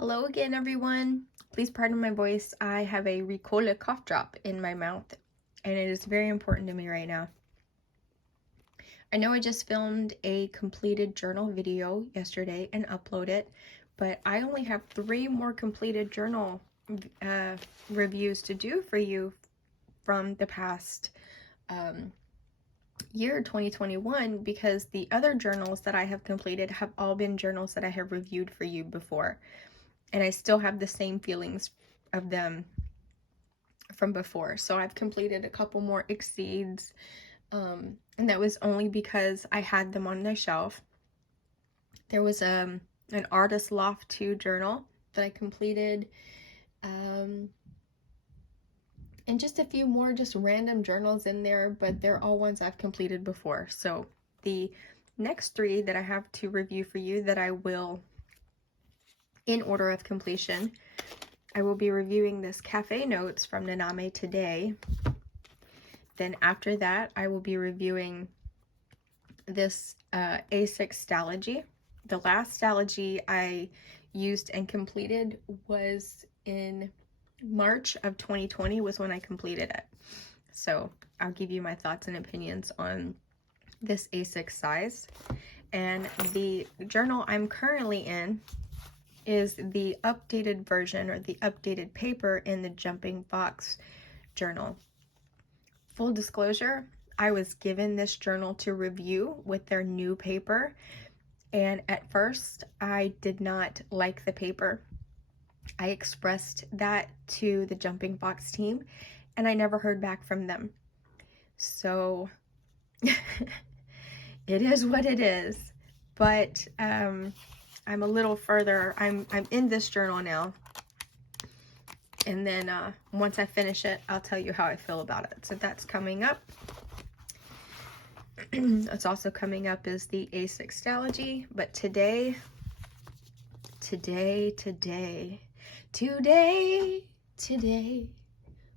Hello again, everyone. Please pardon my voice. I have a Ricola cough drop in my mouth, and it is very important to me right now. I know I just filmed a completed journal video yesterday and uploaded it, but I only have 3 more completed journal reviews to do for you from the past year 2021, because the other journals that I have completed have all been journals that I have reviewed for you before. And I still have the same feelings of them from before. So I've completed a couple more exceeds. And that was only because I had them on the shelf. There was an Artist Loft 2 journal that I completed. And just a few more just random journals in there, but they're all ones I've completed before. So the next 3 that I have to review for you, that I will, in order of completion, I will be reviewing this Cafe Notes from Nanami today. Then after that, I will be reviewing this A6 Stalogy. The last Stalogy I used and completed was in March of 2020 was when I completed it. So I'll give you my thoughts and opinions on this A6 size. And the journal I'm currently in is the updated version, or the updated paper, in the Jumping Fox journal. Full disclosure, I was given this journal to review with their new paper, and at first I did not like the paper. I expressed that to the Jumping Fox team, and I never heard back from them. So it is what it is. But I'm a little further. I'm in this journal now, and then once I finish it, I'll tell you how I feel about it. So that's coming up. What's also coming up is the A6 Stalogy. But today,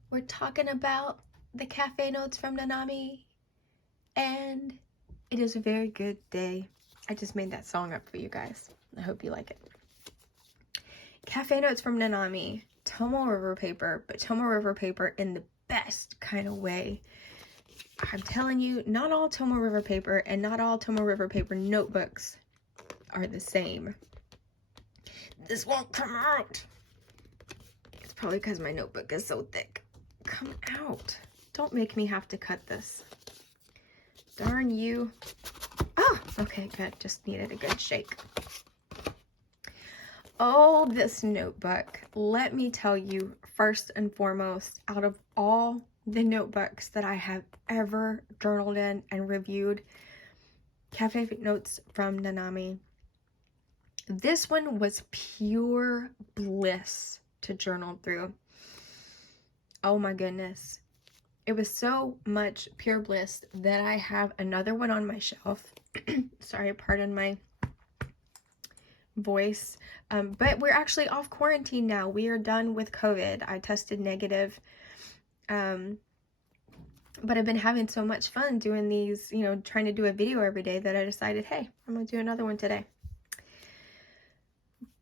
we're talking about the Cafe Notes from Nanami, and it is a very good day. I just made that song up for you guys. I hope you like it. Cafe Notes from Nanami, Tomo River paper, but Tomo River paper in the best kind of way. I'm telling you, not all Tomo River paper and not all Tomo River paper notebooks are the same. This won't come out. It's probably because my notebook is so thick. Come out. Don't make me have to cut this. Darn you. Oh, okay, good. Just needed a good shake. Oh, this notebook. Let me tell you, first and foremost, out of all the notebooks that I have ever journaled in and reviewed, Cafe Notes from Nanami, this one was pure bliss to journal through. Oh my goodness. It was so much pure bliss that I have another one on my shelf. Sorry, pardon my voice. But we're actually off quarantine now. We are done with COVID. I tested negative. But I've been having so much fun doing these, trying to do a video every day, that I decided, hey, I'm going to do another one today.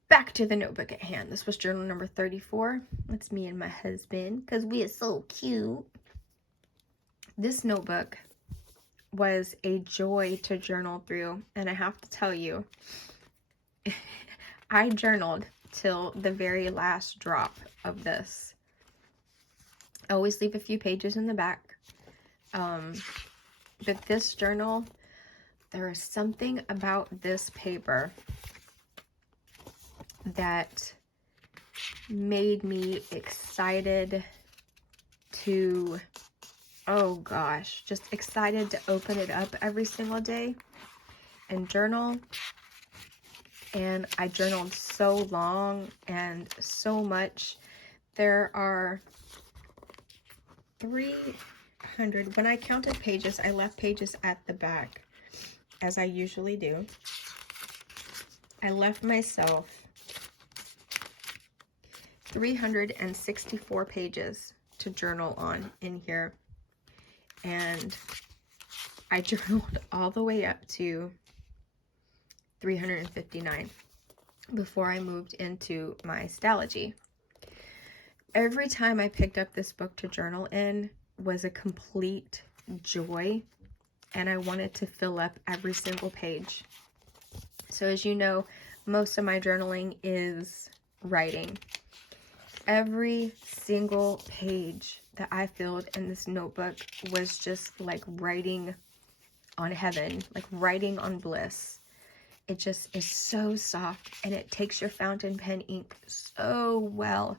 Back to the notebook at hand. This was journal number 34. That's me and my husband, because we are so cute. This notebook was a joy to journal through, and I have to tell you, I journaled till the very last drop of this. I always leave a few pages in the back. But this journal, there is something about this paper that made me excited to, oh gosh, just excited to open it up every single day and journal. And I journaled so long and so much. There are 300. When I counted pages, I left pages at the back, as I usually do. I left myself 364 pages to journal on in here. And I journaled all the way up to 359. before I moved into my Stalogy. Every time I picked up this book to journal in was a complete joy, and I wanted to fill up every single page. So as you know, most of my journaling is writing. Every single page that I filled in this notebook was just like writing on heaven, like writing on bliss. It just is so soft, and it takes your fountain pen ink so well.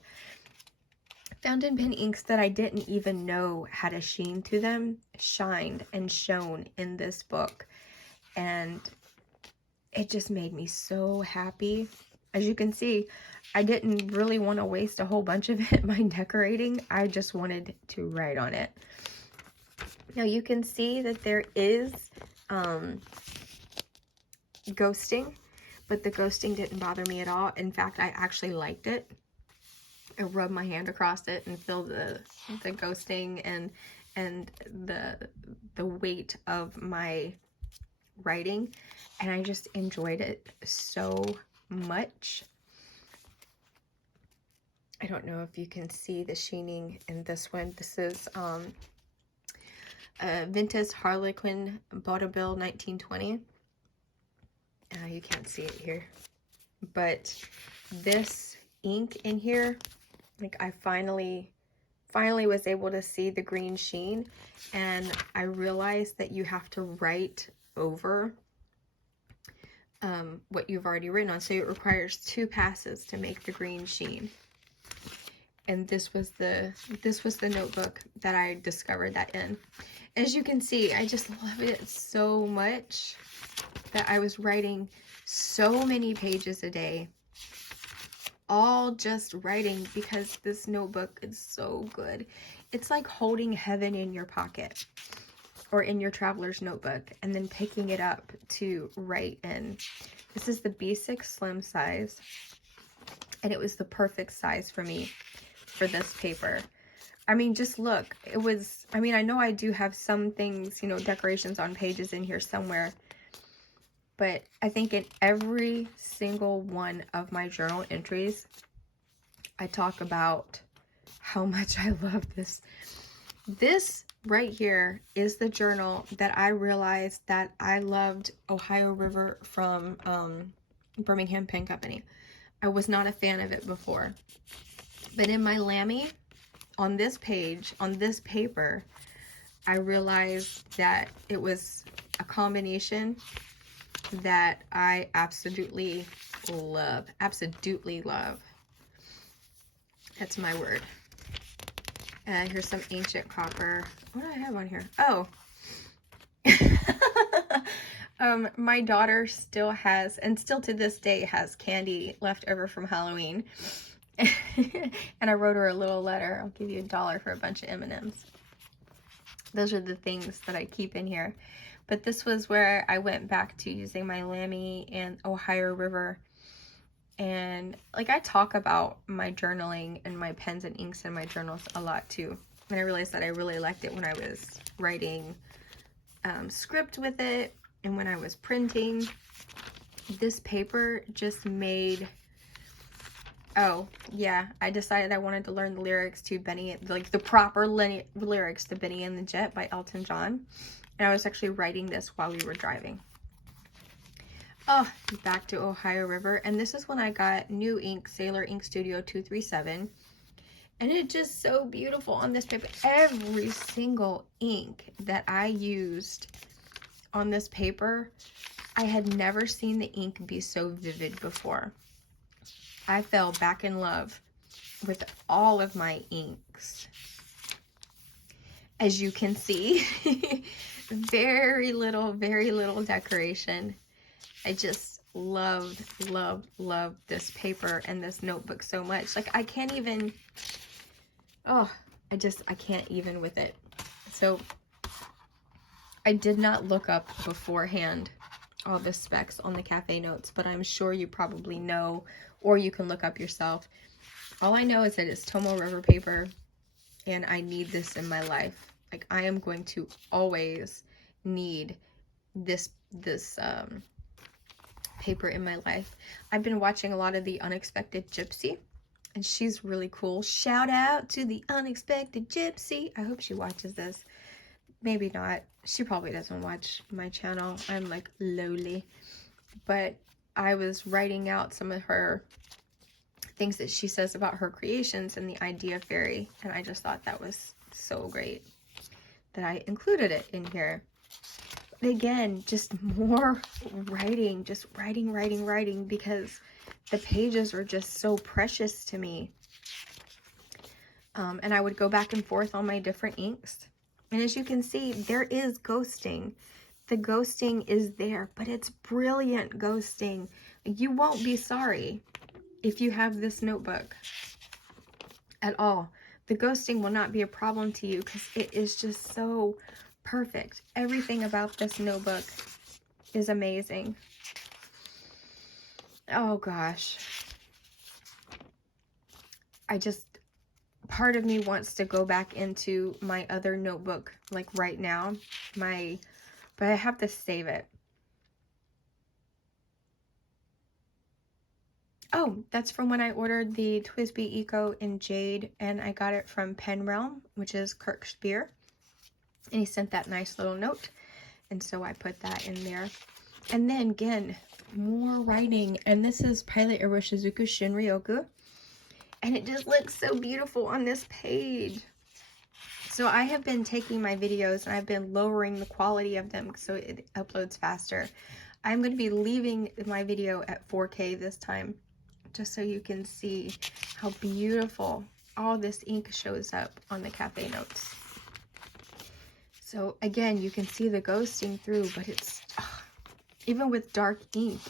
Fountain pen inks that I didn't even know had a sheen to them shined and shone in this book, and it just made me so happy. As you can see, I didn't really want to waste a whole bunch of it by decorating. I just wanted to write on it. Now you can see that there is ghosting, but the ghosting didn't bother me at all. In fact, I actually liked it. I rubbed my hand across it and feel the ghosting and the weight of my writing, and I just enjoyed it so much. I don't know if you can see the sheening in this one. This is Vintage Harlequin Vaudeville 1920. You can't see it here, but this ink in here, like I finally was able to see the green sheen, and I realized that you have to write over what you've already written on. So it requires 2 passes to make the green sheen. And this was the notebook that I discovered that in. As you can see, I just love it so much that I was writing so many pages a day, all just writing, because this notebook is so good. It's like holding heaven in your pocket or in your traveler's notebook and then picking it up to write in. This is the B6 slim size, and it was the perfect size for me for this paper. I mean, just look, it was, I mean, I know I do have some things, you know, decorations on pages in here somewhere, but I think in every single one of my journal entries, I talk about how much I love this. This right here is the journal that I realized that I loved Ohio River from Birmingham Pen Company. I was not a fan of it before, but in my Lamy, on this page, on this paper, I realized that it was a combination that I absolutely love. Absolutely love. That's my word. And here's some ancient copper. What do I have on here? Oh. My daughter still has, and still to this day has, candy left over from Halloween. And I wrote her a little letter. I'll give you $1 for a bunch of M&Ms. Those are the things that I keep in here. But this was where I went back to using my Lamy and Ohio River. And like, I talk about my journaling and my pens and inks in my journals a lot too. And I realized that I really liked it when I was writing script with it and when I was printing. This paper just made, oh yeah, I decided I wanted to learn the lyrics to Benny, like the proper lyrics to Benny and the Jet by Elton John. And I was actually writing this while we were driving. Oh, back to Ohio River. And this is when I got new ink, Sailor Ink Studio 237. And it's just so beautiful on this paper. Every single ink that I used on this paper, I had never seen the ink be so vivid before. I fell back in love with all of my inks. As you can see, very little decoration. I just love this paper and this notebook so much. Like, I can't even, oh, I can't even with it. So I did not look up beforehand all the specs on the Cafe Notes, but I'm sure you probably know, or you can look up yourself. All I know is that it's Tomoe River paper, and I need this in my life. Like, I am going to always need this paper in my life. I've been watching a lot of The Unexpected Gypsy, and she's really cool. Shout out to The Unexpected Gypsy. I hope she watches this. Maybe not. She probably doesn't watch my channel. I'm like lowly. But I was writing out some of her things that she says about her creations in the Idea Fairy, and I just thought that was so great that I included it in here. But again, just more writing, just writing, because the pages are just so precious to me. And I would go back and forth on my different inks. And as you can see, there is ghosting. The ghosting is there, but it's brilliant ghosting. You won't be sorry if you have this notebook at all. The ghosting will not be a problem to you because it is just so perfect. Everything about this notebook is amazing. Oh gosh. Part of me wants to go back into my other notebook like right now. But I have to save it. Oh, that's from when I ordered the TWSBI Eco in Jade, and I got it from Pen Realm, which is Kirk Spear. And he sent that nice little note, and so I put that in there. And then again, more writing, and this is Pilot Iroshizuku Shinryoku, and it just looks so beautiful on this page. So I have been taking my videos and I've been lowering the quality of them so it uploads faster. I'm going to be leaving my video at 4K this time, just so you can see how beautiful all this ink shows up on the Cafe Notes. So again, you can see the ghosting through, but it's, even with dark ink,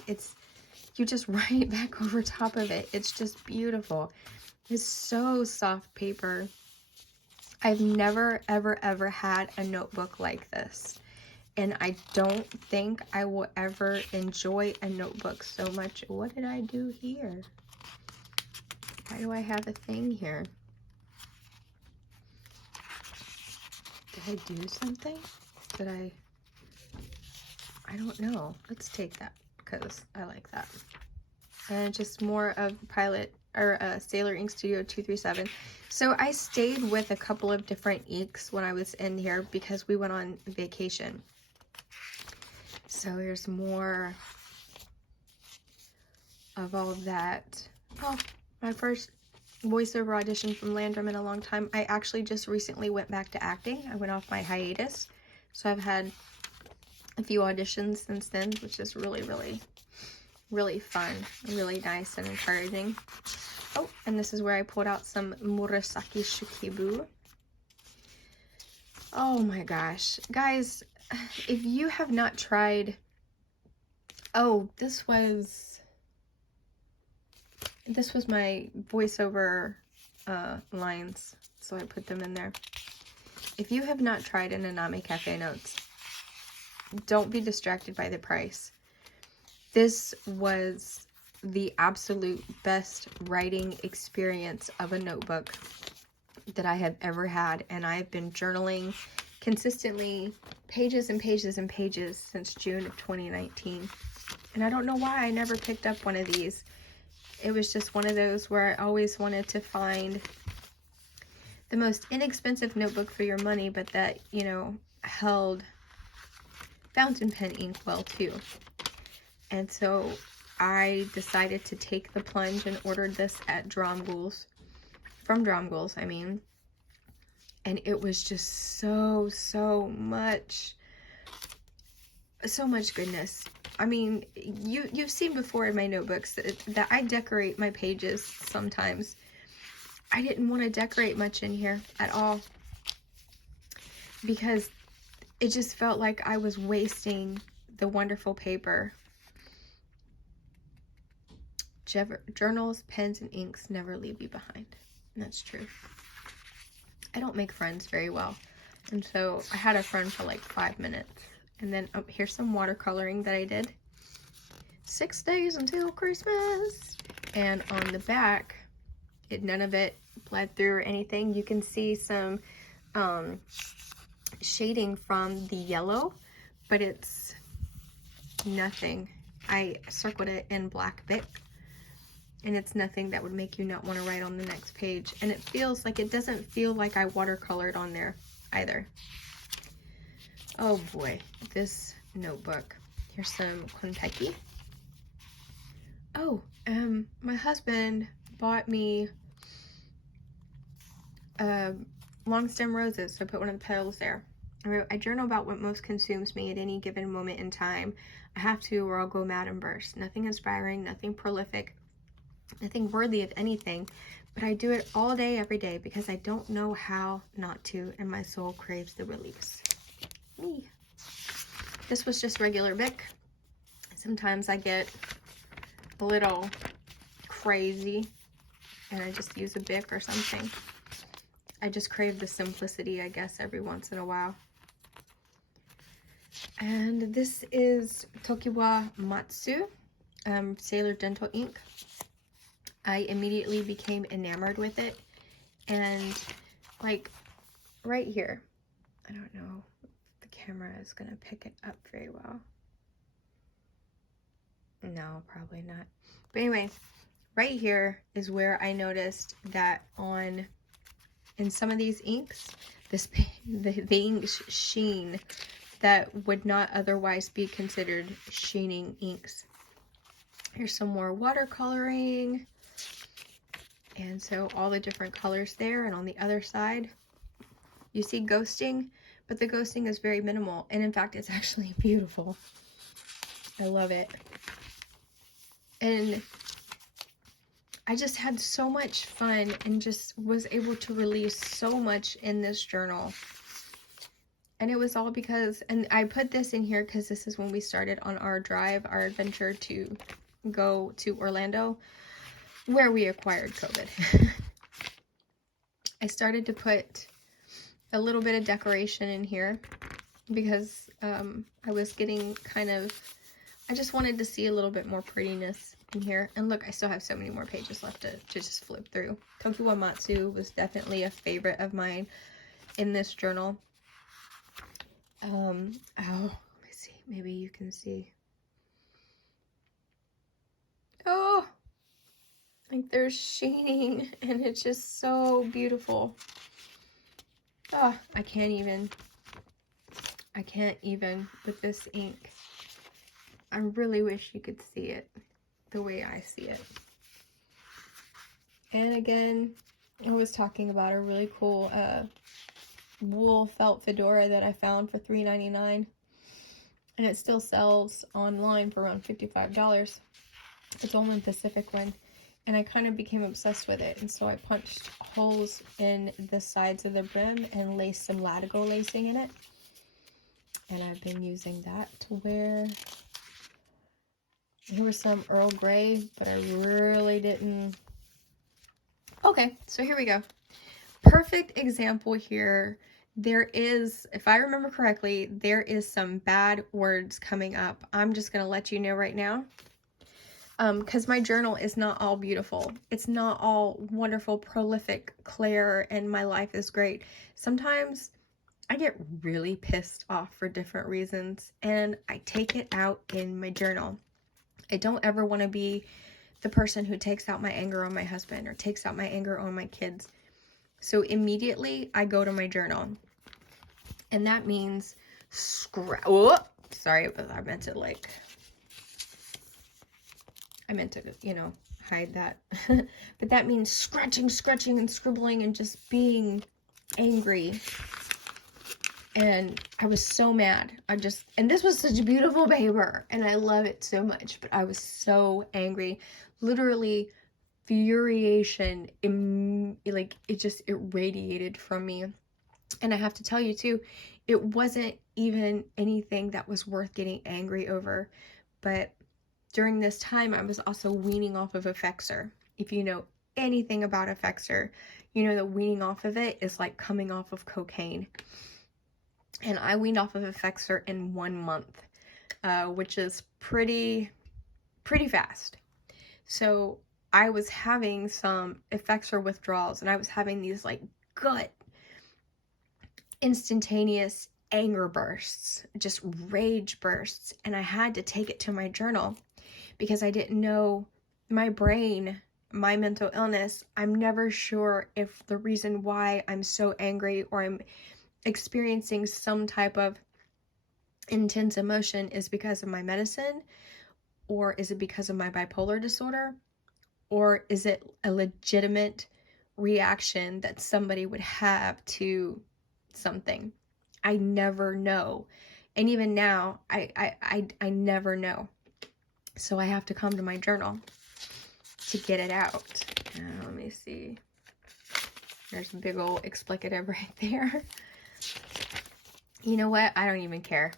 you just write back over top of it. It's just beautiful. It's so soft paper. I've never, ever had a notebook like this. And I don't think I will ever enjoy a notebook so much. What did I do here? Why do I have a thing here? Did I do something? I don't know. Let's take that because I like that. And just more of Sailor Ink Studio 237. So I stayed with a couple of different inks when I was in here because we went on vacation. So here's more of all of that. Oh, my first voiceover audition from Landrum in a long time. I actually just recently went back to acting. I went off my hiatus. So I've had a few auditions since then, which is really, really fun, really nice and encouraging. Oh, and this is where I pulled out some Murasaki Shukibu. Oh my gosh. Guys, if you have not tried... Oh, this was my voiceover lines, so I put them in there. If you have not tried a Nanami Cafe Notes, don't be distracted by the price. This was the absolute best writing experience of a notebook that I have ever had, and I've been journaling consistently pages and pages and pages since June of 2019. And I don't know why I never picked up one of these. It was just one of those where I always wanted to find the most inexpensive notebook for your money, but that, you know, held fountain pen ink well too. And so I decided to take the plunge and ordered this at Dromgool's, from Dromgool's, I mean. And it was just so much goodness. I mean, you've seen before in my notebooks that I decorate my pages sometimes. I didn't want to decorate much in here at all because it just felt like I was wasting the wonderful paper. Journals, pens, and inks never leave you behind. And that's true. I don't make friends very well. And so I had a friend for like 5 minutes. And then here's some watercoloring that I did. 6 days until Christmas. And on the back, none of it bled through or anything. You can see some shading from the yellow, but it's nothing. I circled it in black Bic, and it's nothing that would make you not want to write on the next page. And it feels like, it doesn't feel like I watercolored on there either. Oh boy, this notebook. Here's some konpeki. Oh, my husband bought me long stem roses, so I put one of the petals there. I wrote, I journal about what most consumes me at any given moment in time. I have to, or I'll go mad and burst. Nothing inspiring, nothing prolific, nothing worthy of anything, but I do it all day, every day, because I don't know how not to, and my soul craves the release. Me. This was just regular Bic. Sometimes I get a little crazy, and I just use a Bic or something. I just crave the simplicity, I guess, every once in a while. And this is Tokiwa Matsu, Sailor Dental ink. I immediately became enamored with it. And like right here, I don't know if the camera is going to pick it up very well. No, probably not. But anyway, right here is where I noticed that in some of these inks, the ink sheen that would not otherwise be considered sheening inks. Here's some more watercoloring. And so all the different colors there, and on the other side, you see ghosting, but the ghosting is very minimal. And in fact, it's actually beautiful. I love it. And I just had so much fun and just was able to release so much in this journal. And it was all because, and I put this in here because this is when we started on our drive, our adventure to go to Orlando, where we acquired COVID. I started to put a little bit of decoration in here because I was getting kind of, I just wanted to see a little bit more prettiness in here. And look, I still have so many more pages left to just flip through. Tokiwa Matsu was definitely a favorite of mine in this journal. Oh, let me see. Maybe you can see. Oh, like there's sheening, and it's just so beautiful. Oh, I can't even with this ink. I really wish you could see it the way I see it. And again, I was talking about a really cool wool felt fedora that I found for $3.99, and it still sells online for around $55. It's only Pacific one, and I kind of became obsessed with it, and so I punched holes in the sides of the brim and laced some latigo lacing in it, and I've been using that to wear. Here was some Earl Grey, but I really didn't. Okay, so here we go. Perfect example here. There is, if I remember correctly, there is some bad words coming up. I'm just going to let you know right now. Because my journal is not all beautiful. It's not all wonderful, prolific, clear, and my life is great. Sometimes I get really pissed off for different reasons, and I take it out in my journal. I don't ever want to be the person who takes out my anger on my husband or takes out my anger on my kids. So immediately I go to my journal, and that means sorry, but I meant to, you know, hide that. But that means scratching and scribbling and just being angry. And I was so mad. And this was such a beautiful paper, and I love it so much, but I was so angry. Literally, furiation, like, it just irradiated from me. And I have to tell you too, it wasn't even anything that was worth getting angry over. But during this time, I was also weaning off of Effexor. If you know anything about Effexor, you know that weaning off of it is like coming off of cocaine. And I weaned off of Effexor in 1 month, which is pretty fast. So I was having some Effexor withdrawals, and I was having these like gut, instantaneous anger bursts, just rage bursts, and I had to take it to my journal. because I didn't know my brain, my mental illness. I'm never sure if the reason why I'm so angry or I'm experiencing some type of intense emotion is because of my medicine, or is it because of my bipolar disorder, or is it a legitimate reaction that somebody would have to something. I never know. And even now, I never know. So I have to come to my journal to get it out. Let me see. There's a big old explicative right there. You know what? I don't even care.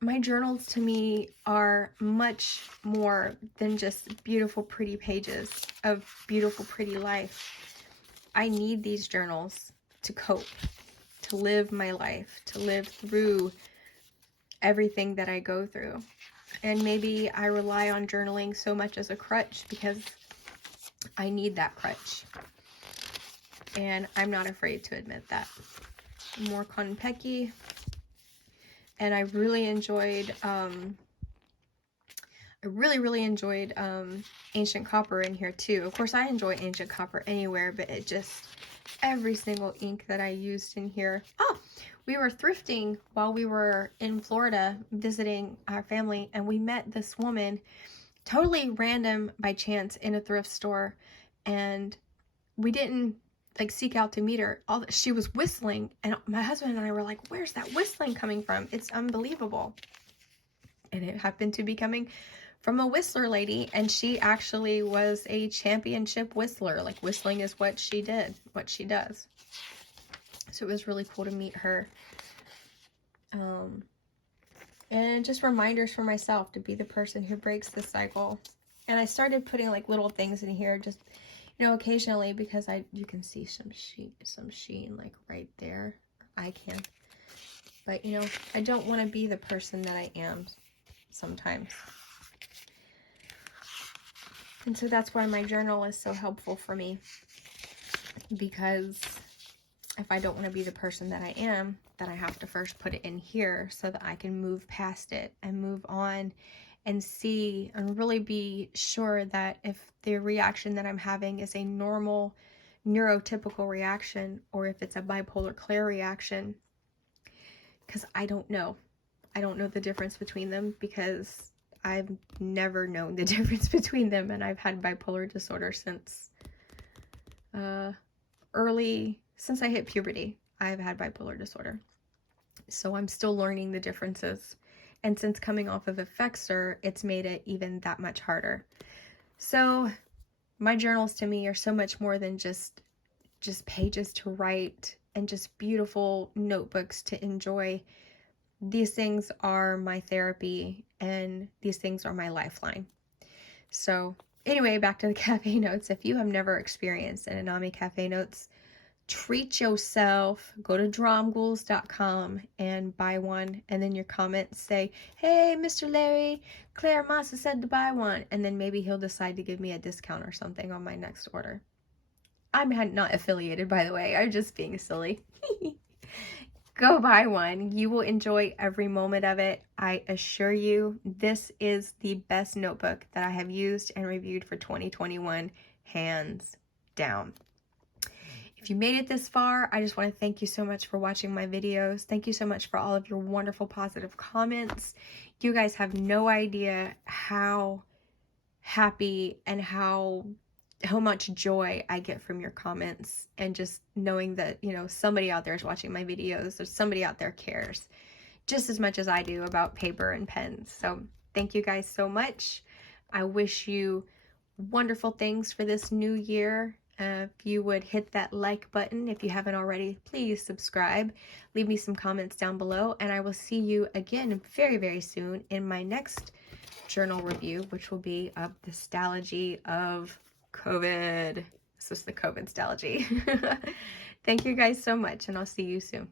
My journals to me are much more than just beautiful, pretty pages of beautiful, pretty life. I need these journals to cope, to live my life, to live through everything that I go through. And maybe I rely on journaling so much as a crutch because I need that crutch. And I'm not afraid to admit that. More Konpeki. And I really enjoyed, Ancient Copper in here too. Of course, I enjoy Ancient Copper anywhere, but it just, every single ink that I used in here. Oh, we were thrifting while we were in Florida visiting our family, and we met this woman, totally random by chance, in a thrift store, and we didn't like seek out to meet her. She was whistling, and my husband and I were like, where's that whistling coming from? It's unbelievable. And it happened to be coming from a whistler lady, and she actually was a championship whistler. Like, whistling is what she did, what she does. So it was really cool to meet her. And just reminders for myself to be the person who breaks the cycle. And I started putting like little things in here, just, you know, occasionally, because you can see some sheen like right there. I can. But, you know, I don't want to be the person that I am sometimes. And so that's why my journal is so helpful for me, because if I don't want to be the person that I am, then I have to first put it in here so that I can move past it and move on and see and really be sure that if the reaction that I'm having is a normal neurotypical reaction or if it's a bipolar Claire reaction, because I don't know. I don't know the difference between them because I've never known the difference between them, and I've had bipolar disorder since since I hit puberty. I've had bipolar disorder. So I'm still learning the differences. And since coming off of Effexor, it's made it even that much harder. So my journals to me are so much more than just pages to write and just beautiful notebooks to enjoy. These things are my therapy, and these things are my lifeline. So anyway, back to the cafe notes. If you have never experienced an Nanami Cafe Notes, treat yourself. Go to dromghouls.com and buy one, and then your comments say, hey, Mr. Larry, Claire Massa said to buy one, and then maybe he'll decide to give me a discount or something on my next order. I'm not affiliated, by the way. I'm just being silly. Go buy one. You will enjoy every moment of it. I assure you, this is the best notebook that I have used and reviewed for 2021, hands down. If you made it this far, I just want to thank you so much for watching my videos. Thank you so much for all of your wonderful positive comments. You guys have no idea how happy and how much joy I get from your comments, and just knowing that, you know, somebody out there is watching my videos, or somebody out there cares just as much as I do about paper and pens. So thank you guys so much. I wish you wonderful things for this new year. If you would hit that like button, if you haven't already, please subscribe. Leave me some comments down below, and I will see you again very, very soon in my next journal review, which will be of the Stalogy of COVID. This is the COVID Stalogy. Thank you guys so much, and I'll see you soon.